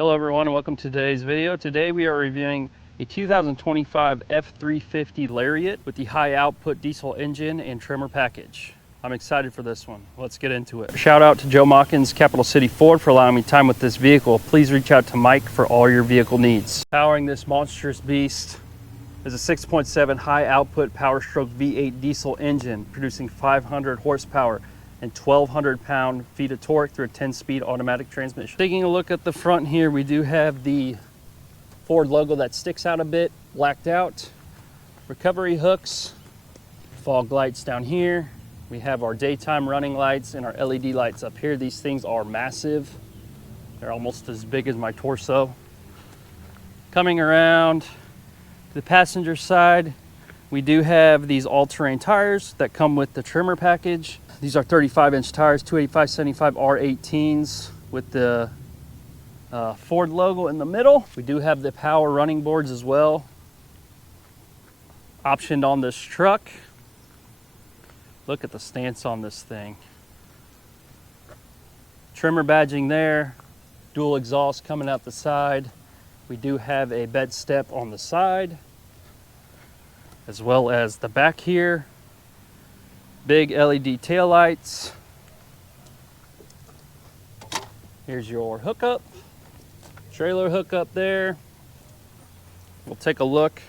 Hello everyone and welcome to today's video. Today we are reviewing a 2025 F350 Lariat with the high output diesel engine and Tremor package. I'm excited for this one. Let's get into it. Shout out to Joe Mawkins, Capital City Ford, for allowing me time with this vehicle. Please reach out to Mike for all your vehicle needs. Powering this monstrous beast is a 6.7 high output power stroke V8 diesel engine producing 500 horsepower and 1,200 pound-feet of torque through a 10-speed automatic transmission. Taking a look at the front here, we do have the Ford logo that sticks out a bit, blacked out. Recovery hooks, fog lights down here. We have our daytime running lights and our LED lights up here. These things are massive. They're almost as big as my torso. Coming around to the passenger side, we do have these all-terrain tires that come with the Tremor package. These are 35-inch tires, 285/75 R18s with the Ford logo in the middle. We do have the power running boards as well, optioned on this truck. Look at the stance on this thing. Tremor badging there, dual exhaust coming out the side. We do have a bed step on the side, as well as the back here. Big LED taillights. Here's your hookup, trailer hookup there. We'll take a look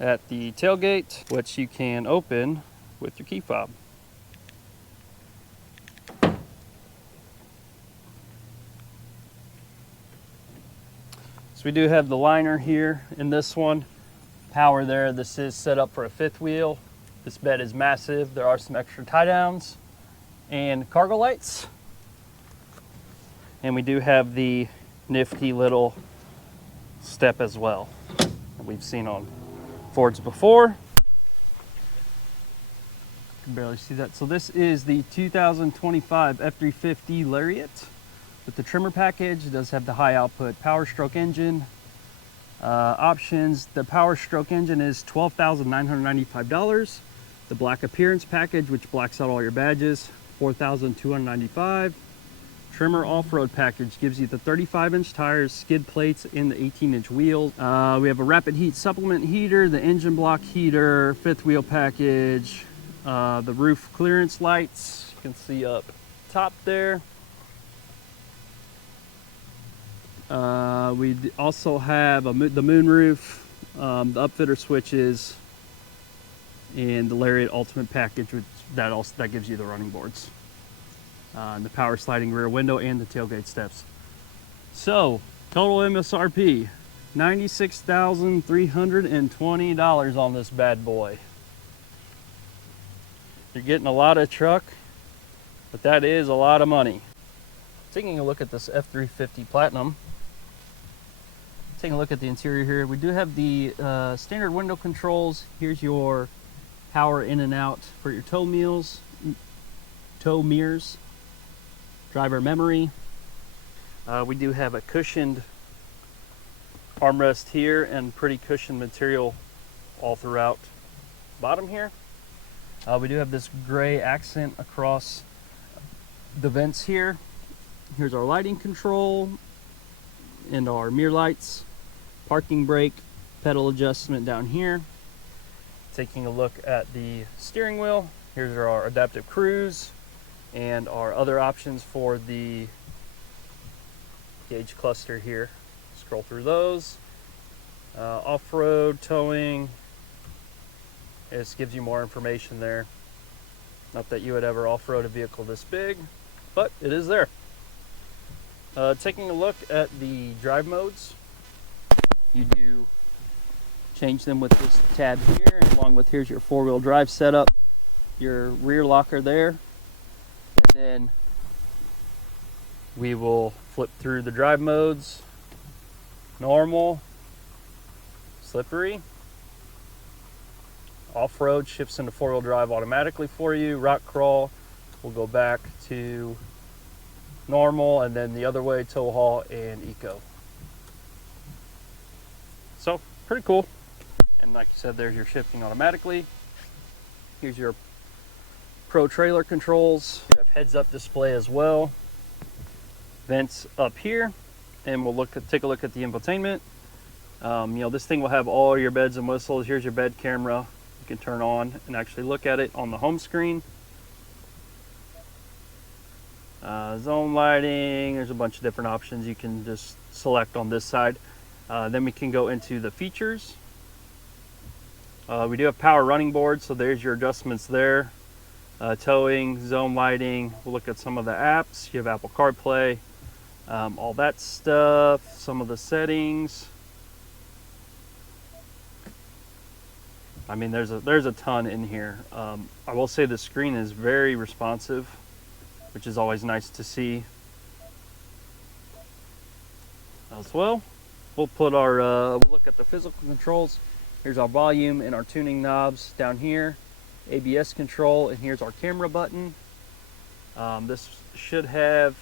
at the tailgate, which you can open with your key fob. So we do have the liner here in this one. Power there. This is set up for a fifth wheel. This bed is massive. There are some extra tie downs and cargo lights. And we do have the nifty little step as well that we've seen on Fords before. You can barely see that. So this is the 2025 F350 Lariat with the Tremor package. It does have the high output power stroke engine. Options, the power stroke engine is $12,995. The black appearance package, which blacks out all your badges, $4,295. Tremor Off-Road Package gives you the 35-inch tires, skid plates, and the 18-inch wheels. We have a rapid heat supplement heater, the engine block heater, fifth wheel package, the roof clearance lights, you can see up top there. We also have the moonroof, the upfitter switches, and the Lariat Ultimate package, which that gives you the running boards, and the power sliding rear window and the tailgate steps. So total MSRP $96,320 on this bad boy. You're getting a lot of truck, but that is a lot of money. Taking a look at this F350 Platinum. Taking a look at the interior here, we do have the standard window controls. Here's your power in and out for your tow mirrors, driver memory. We do have a cushioned armrest here and pretty cushioned material all throughout the bottom here. We do have this gray accent across the vents here. Here's our lighting control and our mirror lights, parking brake, pedal adjustment down here. Taking a look at the steering wheel, here's our adaptive cruise and our other options for the gauge cluster here. Scroll through those. Off-road, towing, this gives you more information there. Not that you would ever off-road a vehicle this big, but it is there. Taking a look at the drive modes, you do change them with this tab here, along with here's your four-wheel drive setup, your rear locker there, and then we will flip through the drive modes. Normal, slippery, off-road shifts into four-wheel drive automatically for you. Rock crawl will go back to normal, and then the other way, tow haul and eco. So pretty cool. And like you said, there's your shifting automatically. Here's your Pro trailer controls. You have heads-up display as well. Vents up here. and we'll take a look at the infotainment. You know, this thing will have all your bells and whistles. Here's your bed camera. You can turn on and actually look at it on the home screen. Zone lighting, there's a bunch of different options you can just select on this side. Then we can go into the features. We do have power running boards, so there's your adjustments there. Towing, zone lighting, we'll look at some of the apps. You have Apple CarPlay, all that stuff, some of the settings. I mean, there's a ton in here. I will say the screen is very responsive, which is always nice to see. As well, we'll put our we'll look at the physical controls. Here's our volume and our tuning knobs down here, ABS control, and here's our camera button. This should have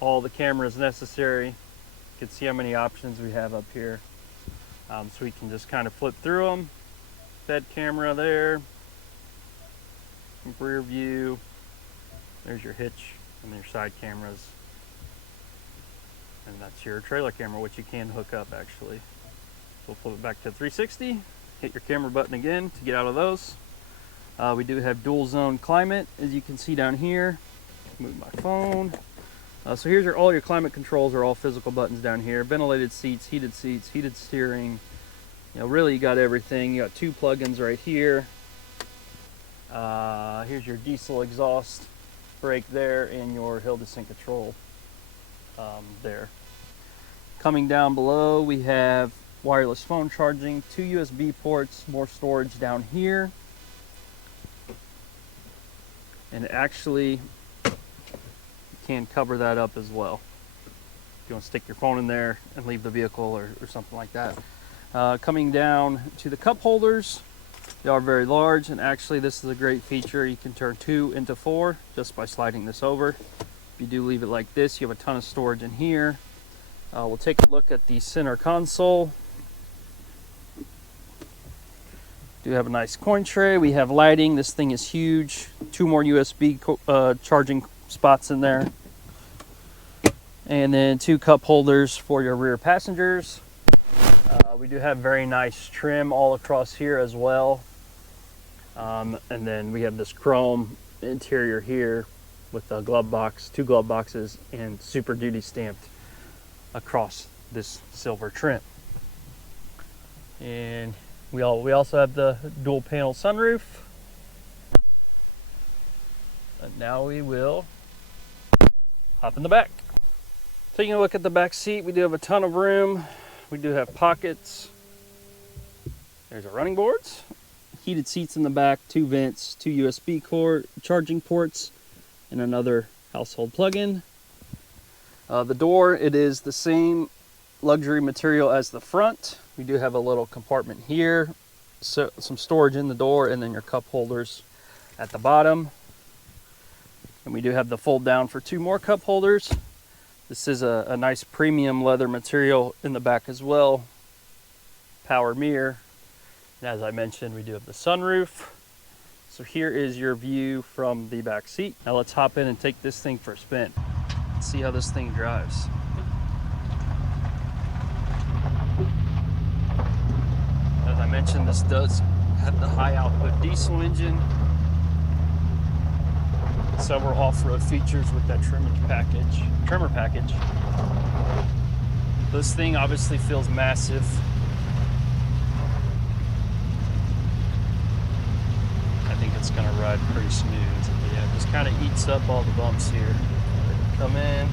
all the cameras necessary. You can see how many options we have up here. So we can just kind of flip through them. Bed camera there, rear view, there's your hitch and your side cameras, and that's your trailer camera, which you can hook up actually. We'll flip it back to 360, hit your camera button again to get out of those. We do have dual zone climate, as you can see down here. Move my phone. So here's all your climate controls are all physical buttons down here. Ventilated seats, heated steering. You know, really you got everything. You got two plugins right here. Here's your diesel exhaust brake there, and your hill descent control there. Coming down below, we have wireless phone charging, 2 USB ports, more storage down here. And actually, you can cover that up as well. If you want to stick your phone in there and leave the vehicle or something like that. Coming down to the cup holders, they are very large, and actually this is a great feature. You can turn 2 into 4 just by sliding this over. If you do leave it like this, you have a ton of storage in here. We'll take a look at the center console. Do have a nice coin tray. We have lighting. This thing is huge. 2 more USB charging spots in there. And then 2 cup holders for your rear passengers. We do have very nice trim all across here as well. And then we have this chrome interior here with a glove box, 2 glove boxes, and Super Duty stamped across this silver trim. And we also have the dual panel sunroof. And now we will hop in the back. Taking a look at the back seat, we do have a ton of room. We do have pockets. There's our running boards. Heated seats in the back, 2 vents, 2 USB cord charging ports, and another household plug-in. The door, it is the same luxury material as the front. We do have a little compartment here, so some storage in the door, and then your cup holders at the bottom. And we do have the fold down for 2 more cup holders. This is a nice premium leather material in the back as well. Power mirror. And as I mentioned, we do have the sunroof. So here is your view from the back seat. Now let's hop in and take this thing for a spin. Let's see how this thing drives. As I mentioned, this does have the high output diesel engine. Several off-road features with that Tremor package. This thing obviously feels massive. I think it's gonna ride pretty smooth. But yeah, it just kind of eats up all the bumps here. Come in.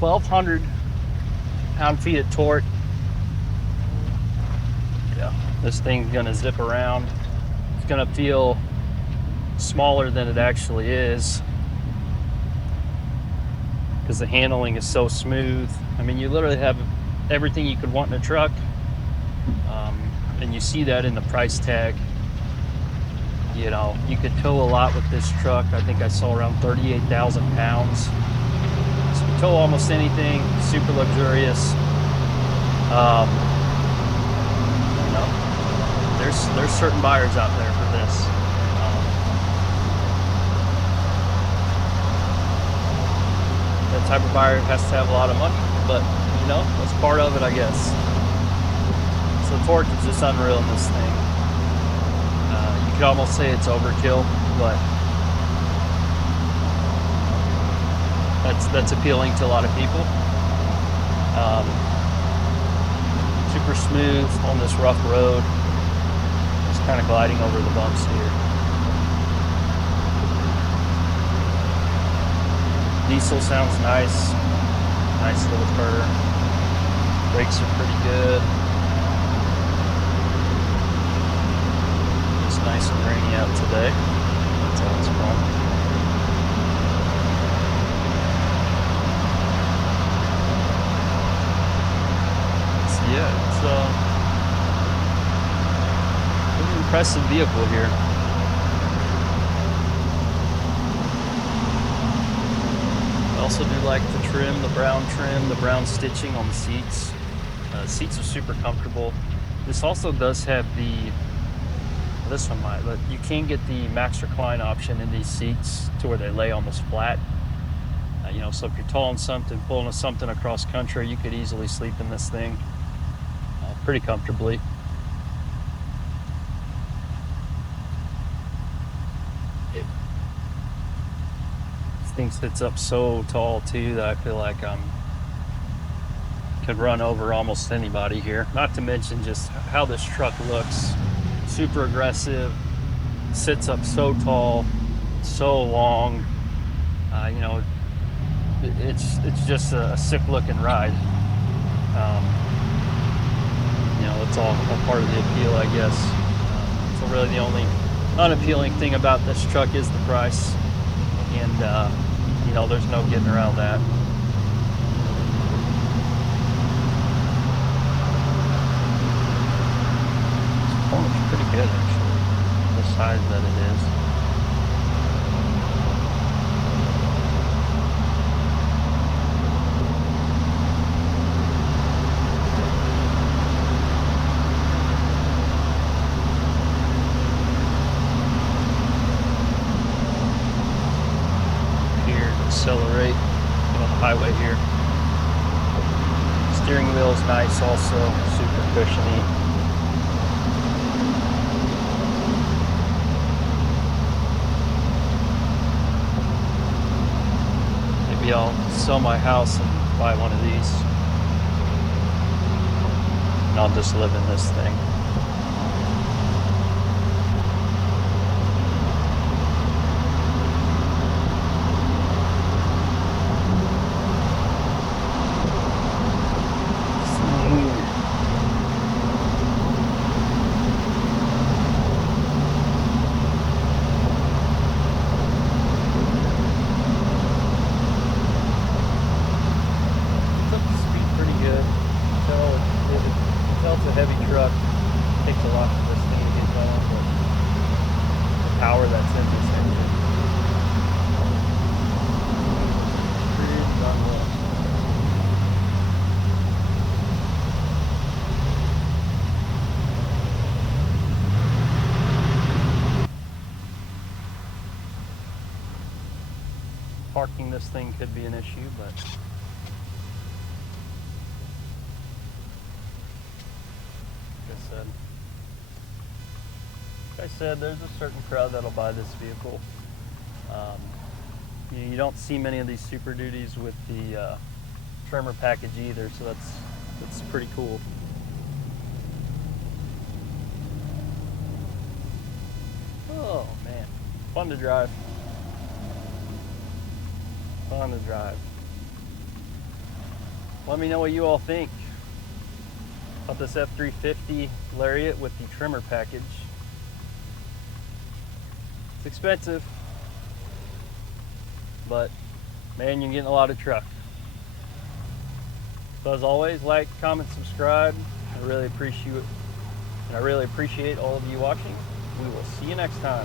1,200 pound-feet of torque. Yeah, this thing's gonna zip around. Going to feel smaller than it actually is because the handling is so smooth. I mean, you literally have everything you could want in a truck, and you see that in the price tag. You know, you could tow a lot with this truck. I think I saw around 38,000 pounds. So you tow almost anything. Super luxurious. You know, there's certain buyers out there for this. type of buyer has to have a lot of money, but you know, that's part of it, I guess. So the torque is just unreal in this thing. You could almost say it's overkill, but that's appealing to a lot of people. Super smooth on this rough road. Just kind of gliding over the bumps here. Diesel sounds nice. Nice little purr. Brakes are pretty good. It's nice and rainy out today. That's always fun. Yeah, it's a pretty impressive vehicle here. I also do like the trim, the brown stitching on the seats. Seats are super comfortable. This also does have this one might, but you can get the max recline option in these seats to where they lay almost flat. You know, so if you're towing something, pulling something across country, you could easily sleep in this thing. Pretty comfortably. This thing sits up so tall too that I feel like could run over almost anybody here. Not to mention just how this truck looks. Super aggressive, sits up so tall, so long. You know, it's just a sick looking ride. You know, it's all part of the appeal, I guess. So really the only unappealing thing about this truck is the price. And, you know, there's no getting around that. This corner's pretty good, actually, the size that it is. Accelerate on the highway here. Steering wheel is nice also, super cushiony. Maybe I'll sell my house and buy one of these. And I'll just live in this thing. It's a heavy truck. It takes a lot for this thing to get going, but the power that's in this engine, pretty darn well. Parking this thing could be an issue, but like I said, there's a certain crowd that'll buy this vehicle. You don't see many of these Super Duties with the Tremor package either, so that's pretty cool. Oh man, fun to drive. Fun to drive. Let me know what you all think about this F350 Lariat with the Tremor package. It's expensive, but man, you're getting a lot of truck. So as always, like, comment, subscribe. I really appreciate it, and I really appreciate all of you watching. We will see you next time.